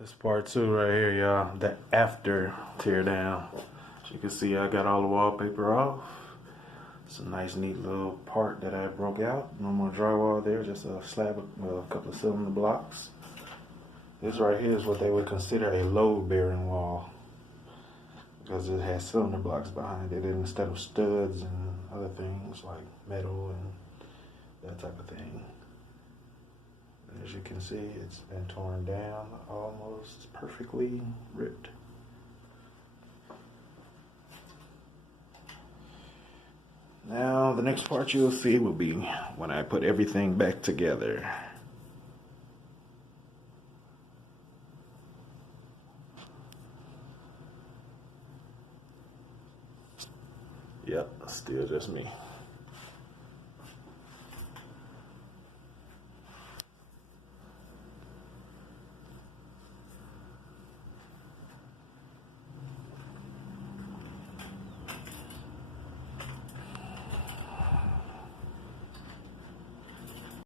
This part two right here, y'all. The after tear down. As you can see, I got all the wallpaper off. It's a nice, neat little part that I broke out. No more drywall there, just a slab, a couple of cylinder blocks. This right here is what they would consider a load-bearing wall, because it has cylinder blocks behind it instead of studs and other things like metal and that type of thing. As you can see, it's been torn down, almost perfectly ripped. Now, the next part you'll see will be when I put everything back together. Yep, still just me.